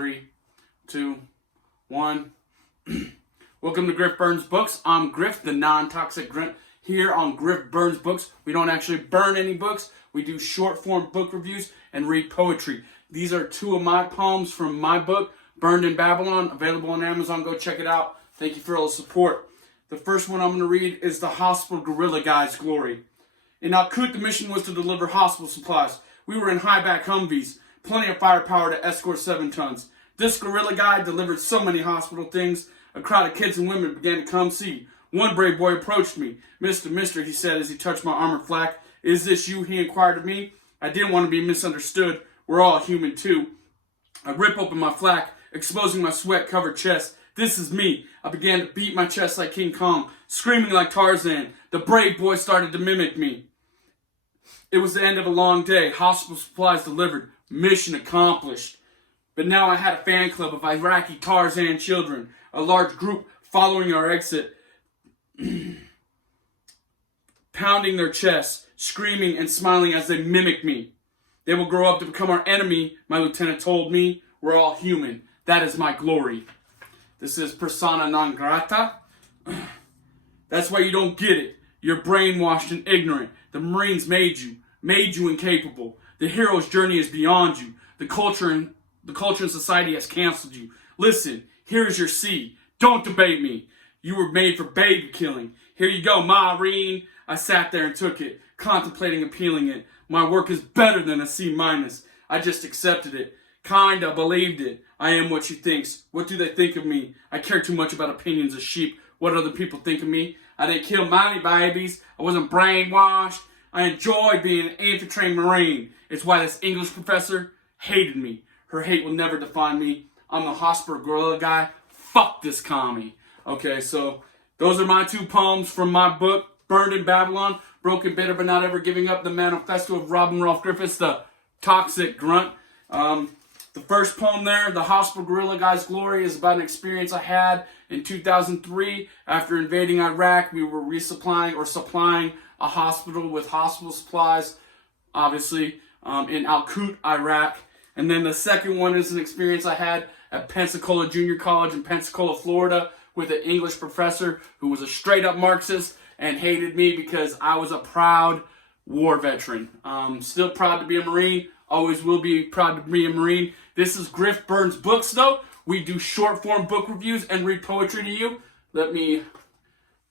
3, 2, 1. Welcome to Griff Burns Books. I'm Griff, the non-toxic grunt, here on Griff Burns Books. We don't actually burn any books. We do short-form book reviews and read poetry. These are two of my poems from my book, Burned in Babylon, available on Amazon. Go check it out. Thank you for all the support. The first one I'm going to read is The Hospital Gorilla Guy's Glory. In Al-Qut, the mission was to deliver hospital supplies. We were in high-back Humvees, plenty of firepower to escort 7 tons. This gorilla guy delivered so many hospital things, a crowd of kids and women began to come see. One brave boy approached me. Mister, he said as he touched my armored flak. Is this you, he inquired of me. I didn't want to be misunderstood. We're all human too. I rip open my flak, exposing my sweat-covered chest. This is me. I began to beat my chest like King Kong, screaming like Tarzan. The brave boy started to mimic me. It was the end of a long day. Hospital supplies delivered. Mission accomplished. But now I had a fan club of Iraqi Tarzan children, a large group following our exit, pounding their chests, screaming and smiling as they mimic me. They will grow up to become our enemy, my lieutenant told me. We're all human. That is my glory. This is persona non grata. That's why you don't get it. You're brainwashed and ignorant. The Marines made you incapable. The hero's journey is beyond you. The culture and society has canceled you. Listen, here's your C. Don't debate me. You were made for baby killing. Here you go, Marine. I sat there and took it, contemplating appealing it. My work is better than a C-. I just accepted it. Kinda believed it. I am what she thinks. What do they think of me? I care too much about opinions of sheep. What other people think of me? I didn't kill my babies. I wasn't brainwashed. I enjoy being an infantry Marine. It's why this English professor hated me. Her hate will never define me. I'm the hospital gorilla guy. Fuck this commie. Okay, so those are my 2 poems from my book, Burned in Babylon, Broken Bitter But Not Ever Giving Up, the manifesto of Robin Ralph Griffiths, the toxic grunt. The first poem there, The Hospital Gorilla Guy's Glory, is about an experience I had in 2003. After invading Iraq, we were supplying a hospital with hospital supplies, obviously, in Al-Qut, Iraq. And then the second one is an experience I had at Pensacola Junior College in Pensacola, Florida, with an English professor who was a straight-up Marxist and hated me because I was a proud war veteran. Still proud to be a Marine. Always will be proud to be a Marine. This is Griff Burns Books, though. We do short-form book reviews and read poetry to you. Let me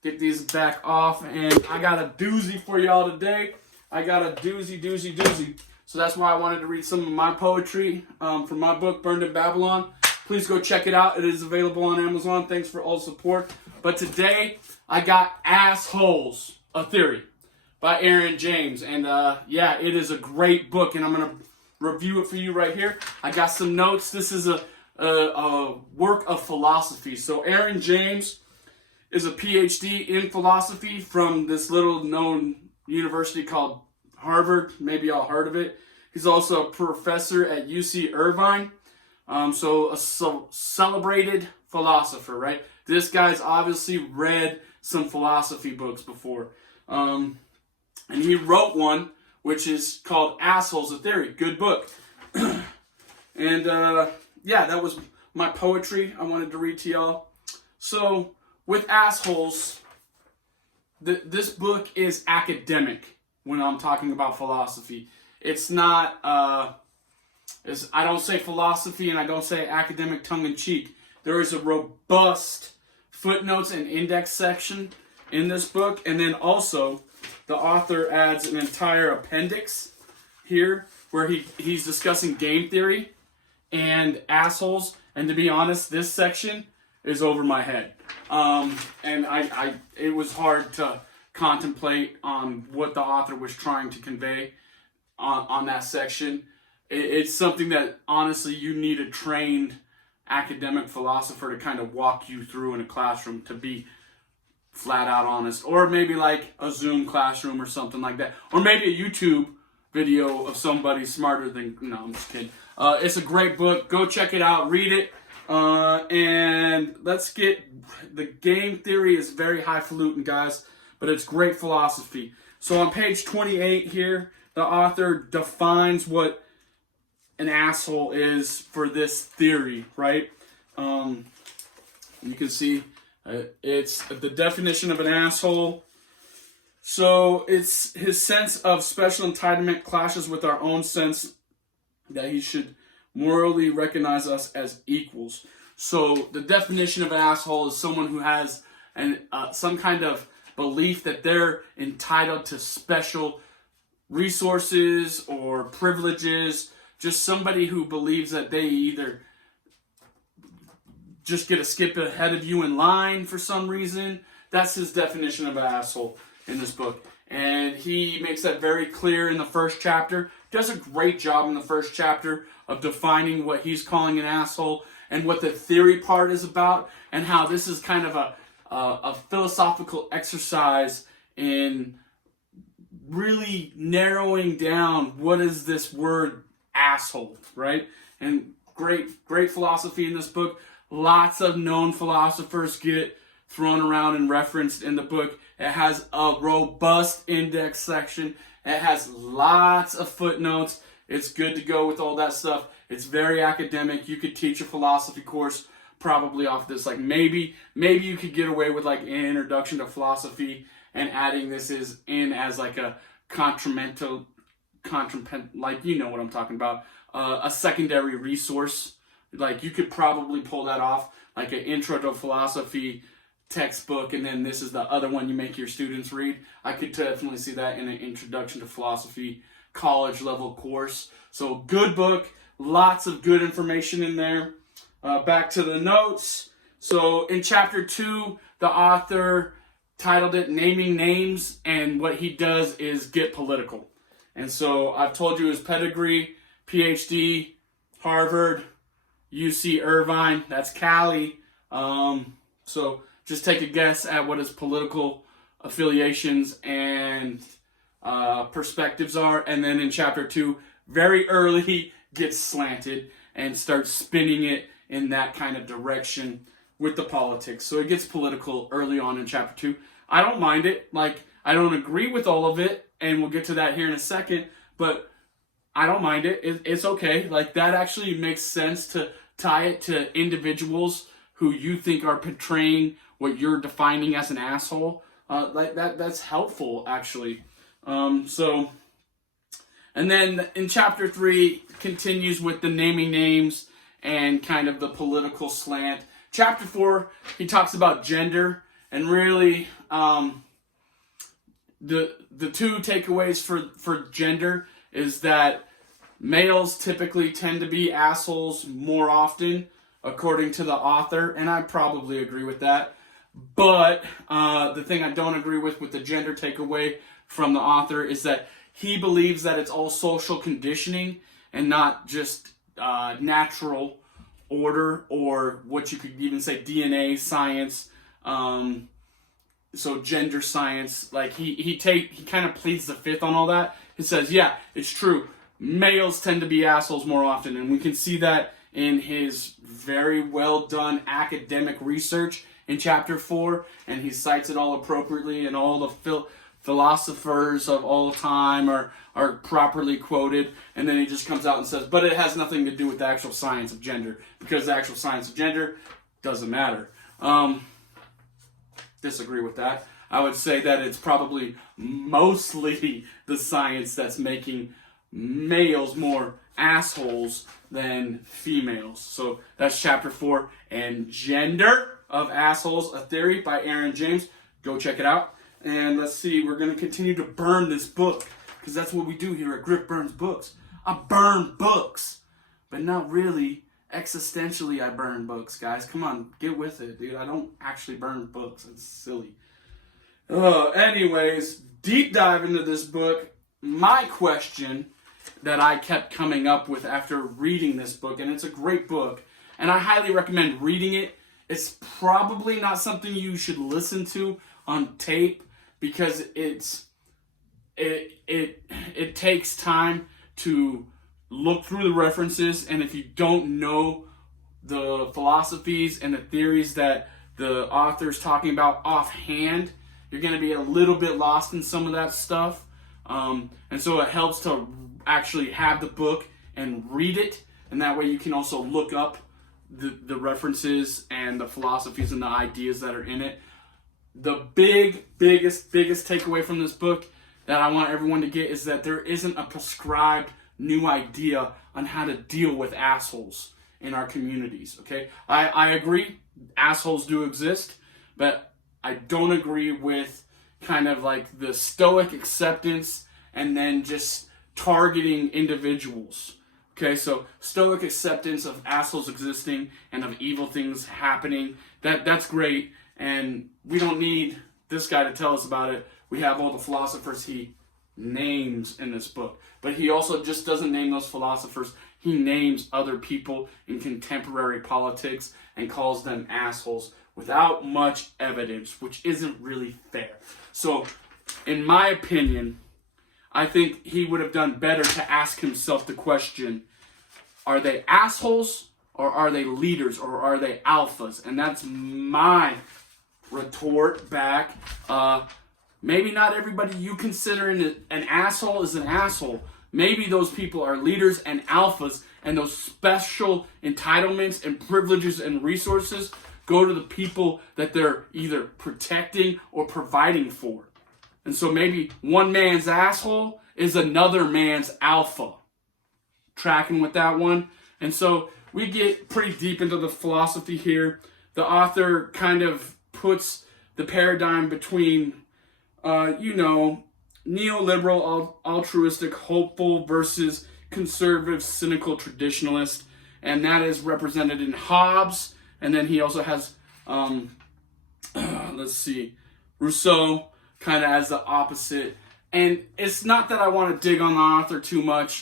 get these back off. And I got a doozy for y'all today. I got a doozy. So that's why I wanted to read some of my poetry from my book, Burned in Babylon. Please go check it out. It is available on Amazon. Thanks for all the support. But today, I got Assholes, a Theory by Aaron James. And yeah, it is a great book, and I'm going to review it for you right here. I got some notes. This is a work of philosophy. So Aaron James is a PhD in philosophy from this little known university called Harvard. Maybe y'all heard of it. He's also a professor at UC Irvine. So a celebrated philosopher, right? This guy's obviously read some philosophy books before. And he wrote one, which is called Assholes, a Theory. Good book. And yeah, that was my poetry I wanted to read to y'all. So with Assholes, this book is academic when I'm talking about philosophy. It's not, I don't say philosophy and I don't say academic tongue-in-cheek. There is a robust footnotes and index section in this book. And then also, the author adds an entire appendix here where he's discussing game theory and assholes. And to be honest, this section is over my head. And it was hard to contemplate on what the author was trying to convey on that section. It's something that, honestly, you need a trained academic philosopher to kind of walk you through in a classroom, to be flat out honest. Or maybe like a Zoom classroom or something like that. Or maybe a YouTube video of somebody smarter than... No, I'm just kidding. It's a great book. Go check it out. Read it. And let's get... The game theory is very highfalutin, guys. But it's great philosophy. So on page 28 here, the author defines what an asshole is for this theory, right? You can see it's the definition of an asshole. So it's his sense of special entitlement clashes with our own sense that he should morally recognize us as equals. So the definition of an asshole is someone who has some kind of belief that they're entitled to special resources or privileges. Just somebody who believes that they either just get a skip ahead of you in line for some reason. That's his definition of an asshole in this book. And he makes that very clear in the first chapter. Does a great job in the first chapter of defining what he's calling an asshole and what the theory part is about, and how this is kind of a philosophical exercise in really narrowing down what is this word asshole, right? And great philosophy in this book. Lots of known philosophers get thrown around and referenced in the book. It has a robust index section. It has lots of footnotes. It's good to go with all that stuff. It's very academic. You could teach a philosophy course probably off this. Like maybe you could get away with like an introduction to philosophy and adding this in as like a like you know what I'm talking about. A secondary resource. Like you could probably pull that off, like an intro to philosophy textbook, and then this is the other one you make your students read. I could definitely see that in an introduction to philosophy college level course. So good book, lots of good information in there. Back to the notes. So in chapter 2, the author titled it Naming Names, and what he does is get political. And so I've told you his pedigree: PhD, Harvard, UC Irvine, that's Cali. So just take a guess at what his political affiliations and perspectives are. And then in chapter 2, very early, he gets slanted and starts spinning it in that kind of direction with the politics. So it gets political early on in chapter 2. I don't mind it. Like, I don't agree with all of it, and we'll get to that here in a second, but I don't mind it. It's okay. Like, that actually makes sense to tie it to individuals who you think are portraying what you're defining as an asshole. Like that's helpful, actually. And then in chapter 3 continues with the naming names and kind of the political slant. Chapter 4, he talks about gender, and really the two takeaways for gender is that males typically tend to be assholes more often, according to the author, and I probably agree with that. But the thing I don't agree with the gender takeaway from the author is that he believes that it's all social conditioning and not just natural order, or what you could even say DNA science. So gender science, like he kind of pleads the fifth on all that. He says, yeah, it's true. Males tend to be assholes more often, and we can see that in his very well done academic research in chapter 4, and he cites it all appropriately, and all the philosophers of all time are properly quoted, and then he just comes out and says, but it has nothing to do with the actual science of gender, because the actual science of gender doesn't matter. Disagree with that. I would say that it's probably mostly the science that's making males more assholes than females. So that's chapter 4, and Gender of Assholes, a Theory by Aaron James. Go check it out. And let's see, we're going to continue to burn this book, because that's what we do here at Griff Burns Books. I burn books, but not really. Existentially, I burn books, guys. Come on, get with it, dude. I don't actually burn books. It's silly. Anyways, deep dive into this book. My question that I kept coming up with after reading this book, and it's a great book, and I highly recommend reading it. It's probably not something you should listen to on tape, because it takes time to look through the references, and if you don't know the philosophies and the theories that the author's talking about offhand, you're going to be a little bit lost in some of that stuff. And so it helps to actually have the book and read it, and that way you can also look up the references and the philosophies and the ideas that are in it. The biggest takeaway from this book that I want everyone to get is that there isn't a prescribed new idea on how to deal with assholes in our communities, okay? I agree, assholes do exist, but I don't agree with kind of like the stoic acceptance and then just targeting individuals. Okay, so stoic acceptance of assholes existing and of evil things happening, that's great, and we don't need this guy to tell us about it. We have all the philosophers he names in this book. But he also just doesn't name those philosophers. He names other people in contemporary politics and calls them assholes without much evidence, which isn't really fair. So, in my opinion, I think he would have done better to ask himself the question, are they assholes or are they leaders or are they alphas? And that's my retort back. Maybe not everybody you consider an asshole is an asshole. Maybe those people are leaders and alphas, and those special entitlements and privileges and resources go to the people that they're either protecting or providing for. And so maybe one man's asshole is another man's alpha. Tracking with that one? And so we get pretty deep into the philosophy here. The author kind of puts the paradigm between, neoliberal, altruistic, hopeful versus conservative, cynical, traditionalist. And that is represented in Hobbes. And then he also has, Rousseau kind of as the opposite. And it's not that I want to dig on the author too much.